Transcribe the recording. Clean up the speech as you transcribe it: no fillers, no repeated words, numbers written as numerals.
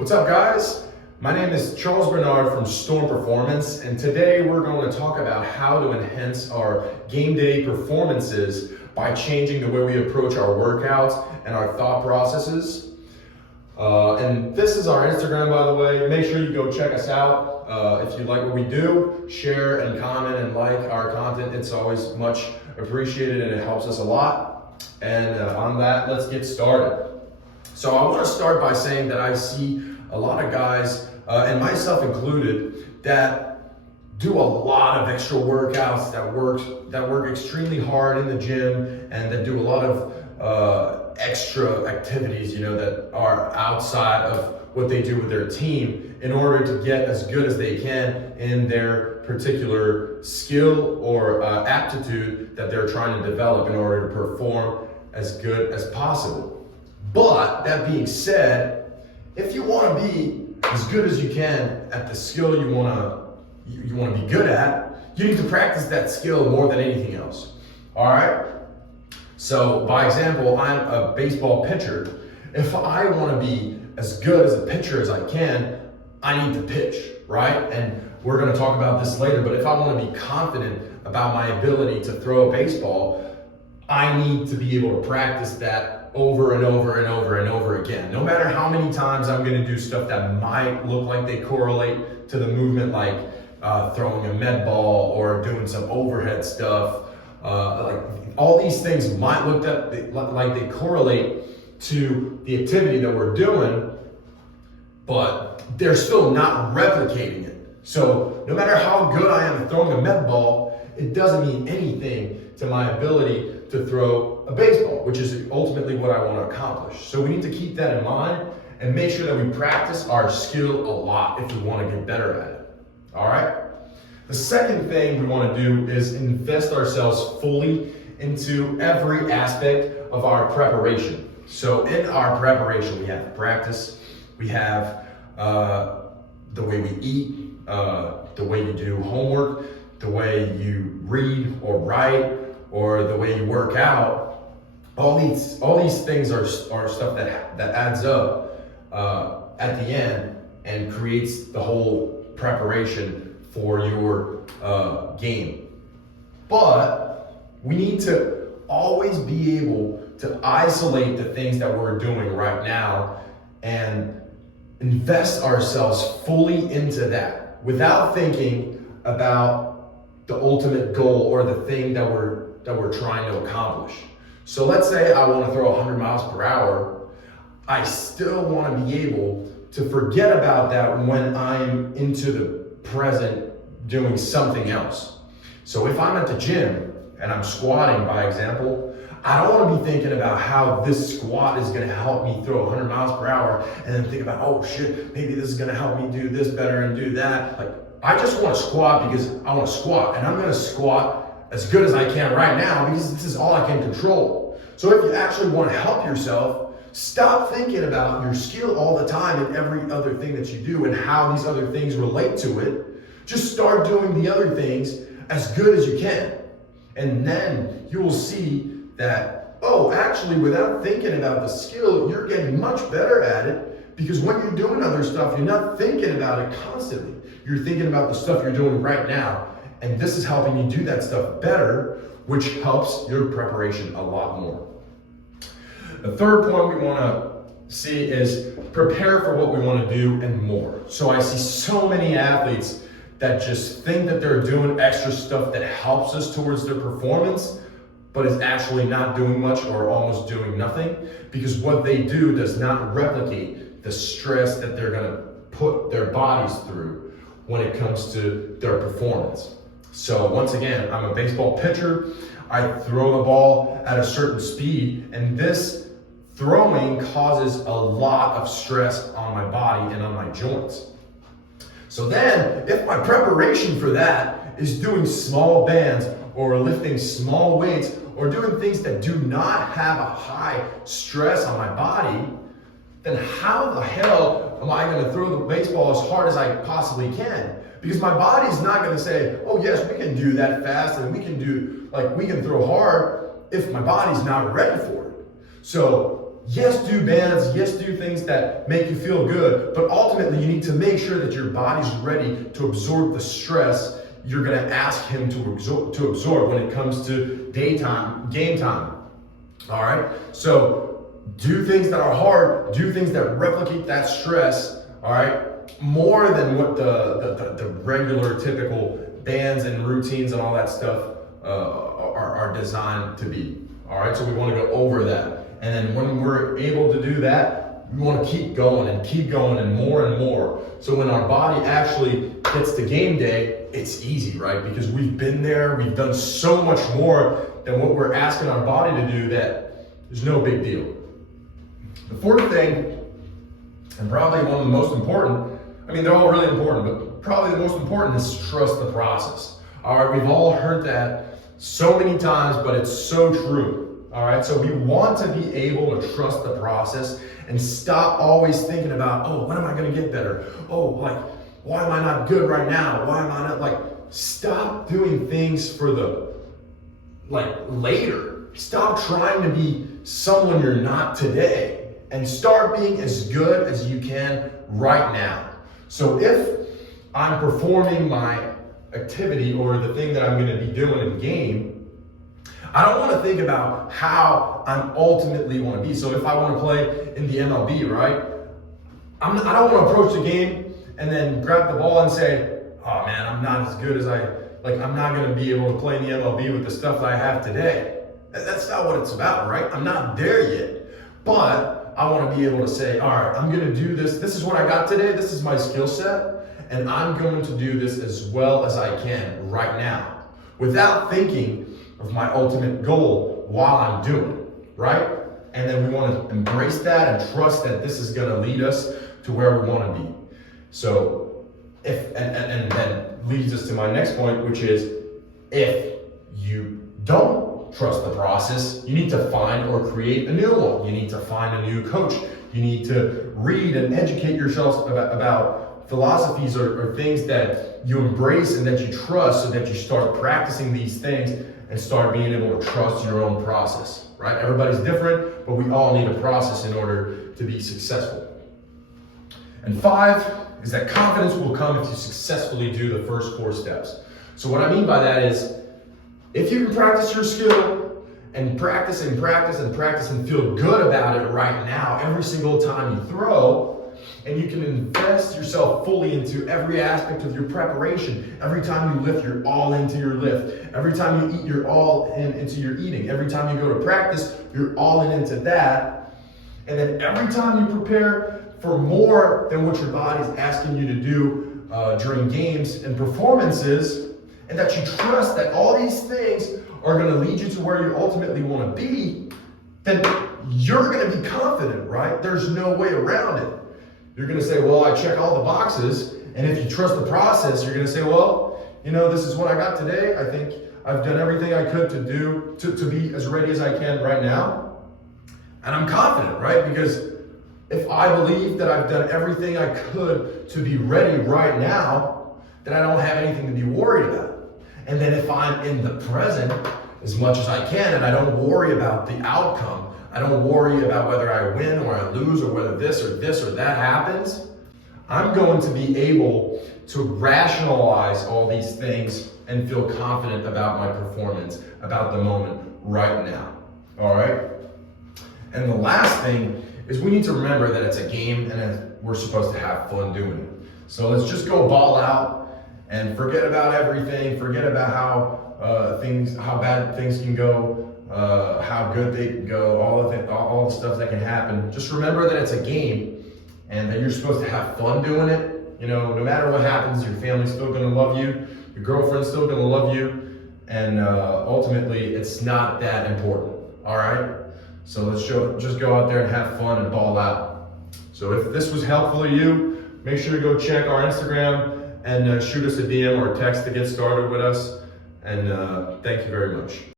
What's up, guys? My name is Charles Bernard from Storm Performance, and today we're going to talk about how to enhance our game day performances by changing the way we approach our workouts and our thought processes. And this is our Instagram, by the way. Make sure you go check us out. If you like what we do, share and comment and like our content. It's always much appreciated and it helps us a lot. And on that, let's get started. So I want to start by saying that I see a lot of guys, and myself included, that do a lot of extra workouts, that work extremely hard in the gym, and that do a lot of extra activities, that are outside of what they do with their team in order to get as good as they can in their particular skill or aptitude that they're trying to develop in order to perform as good as possible. But that being said, if you want to be as good as you can at the skill you want to be good at, you need to practice that skill more than anything else. All right? So, by example, I'm a baseball pitcher. If I want to be as good as a pitcher as I can, I need to pitch, right? And we're going to talk about this later, but if I want to be confident about my ability to throw a baseball, I need to be able to practice that over and over and over and over again. No matter how many times I'm going to do stuff that might look like they correlate to the movement, like throwing a med ball or doing some overhead stuff, like all these things might look like they correlate to the activity that we're doing, but they're still not replicating it. So no matter how good I am at throwing a med ball, it doesn't mean anything to my ability to throw a baseball, which is ultimately what I want to accomplish. So we need to keep that in mind and make sure that we practice our skill a lot if we want to get better at it. All right? The second thing we want to do is invest ourselves fully into every aspect of our preparation. So in our preparation, we have practice, we have the way we eat, the way you do homework, the way you read or write, or the way you work out. All these things are stuff that adds up at the end and creates the whole preparation for your game. But we need to always be able to isolate the things that we're doing right now and invest ourselves fully into that without thinking about the ultimate goal or the thing that we're trying to accomplish. So let's say I want to throw 100 miles per hour. I still want to be able to forget about that when I'm into the present doing something else. So if I'm at the gym and I'm squatting, by example, I don't want to be thinking about how this squat is going to help me throw 100 miles per hour and then think about, oh shit, maybe this is going to help me do this better and do that. Like, I just want to squat because I want to squat, and I'm going to squat as good as I can right now because this is all I can control. So if you actually want to help yourself, stop thinking about your skill all the time and every other thing that you do and how these other things relate to it. Just start doing the other things as good as you can. And then you will see that, oh, actually, without thinking about the skill, you're getting much better at it, because when you're doing other stuff, you're not thinking about it constantly. You're thinking about the stuff you're doing right now. And this is helping you do that stuff better, which helps your preparation a lot more. The third point we want to see is prepare for what we want to do and more. So I see so many athletes that just think that they're doing extra stuff that helps us towards their performance, but is actually not doing much or almost doing nothing, because what they do does not replicate the stress that they're going to put their bodies through when it comes to their performance. So once again, I'm a baseball pitcher. I throw the ball at a certain speed, and this throwing causes a lot of stress on my body and on my joints. So then, if my preparation for that is doing small bands or lifting small weights or doing things that do not have a high stress on my body, then how the hell am I going to throw the baseball as hard as I possibly can? Because my body's not going to say, oh yes, we can do that fast and we can throw hard if my body's not ready for it. So yes, do bands, yes, do things that make you feel good, but ultimately you need to make sure that your body's ready to absorb the stress you're gonna ask him to absorb when it comes to game time. All right? So do things that are hard, do things that replicate that stress, all right? More than what the regular typical bands and routines and all that stuff are designed to be. All right, so we want to go over that. And then when we're able to do that, we want to keep going and more. So when our body actually gets to game day, it's easy, right? Because we've been there, we've done so much more than what we're asking our body to do that there's no big deal. The fourth thing, and probably one of the most important, I mean, they're all really important, but probably the most important is trust the process. All right, we've all heard that so many times, but it's so true. All right, so we want to be able to trust the process and stop always thinking about, oh, when am I going to get better? Oh, like, why am I not good right now? Why am I not, like, stop doing things for the, like, later. Stop trying to be someone you're not today and start being as good as you can right now. So if I'm performing my activity or the thing that I'm going to be doing in game, I don't want to think about how I ultimately want to be. So if I want to play in the MLB, right? I don't want to approach the game and then grab the ball and say, oh man, I'm not as good as I'm not going to be able to play in the MLB with the stuff that I have today. That's not what it's about, right? I'm not there yet. But I want to be able to say, all right, I'm going to do this. This is what I got today. This is my skill set. And I'm going to do this as well as I can right now without thinking of my ultimate goal while I'm doing it, right? And then we want to embrace that and trust that this is going to lead us to where we want to be. So and then leads us to my next point, which is if you don't trust the process, you need to find or create a new one. You need to find a new coach. You need to read and educate yourself about philosophies or things that you embrace and that you trust so that you start practicing these things and start being able to trust your own process, right? Everybody's different, but we all need a process in order to be successful. And 5 is that confidence will come if you successfully do the first 4 steps. So what I mean by that is, if you can practice your skill and practice and feel good about it right now, every single time you throw, and you can invest yourself fully into every aspect of your preparation. Every time you lift, you're all into your lift. Every time you eat, you're all into your eating. Every time you go to practice, you're all into that. And then every time you prepare for more than what your body's asking you to do during games and performances, and that you trust that all these things are going to lead you to where you ultimately want to be, then you're going to be confident, right? There's no way around it. You're going to say, well, I check all the boxes. And if you trust the process, you're going to say, well, you know, this is what I got today. I think I've done everything I could to do to be as ready as I can right now. And I'm confident, right? Because if I believe that I've done everything I could to be ready right now, then I don't have anything to be worried about. And then if I'm in the present as much as I can and I don't worry about the outcome, I don't worry about whether I win or I lose or whether this or that happens, I'm going to be able to rationalize all these things and feel confident about my performance, about the moment right now. All right? And the last thing is we need to remember that it's a game and we're supposed to have fun doing it. So let's just go ball out and forget about everything, forget about how bad things can go, how good they can go, all the stuff that can happen. Just remember that it's a game and that you're supposed to have fun doing it. You know, no matter what happens, your family's still gonna love you, your girlfriend's still gonna love you, and ultimately it's not that important, all right? So let's just go out there and have fun and ball out. So if this was helpful to you, make sure to go check our Instagram and shoot us a DM or a text to get started with us. And thank you very much.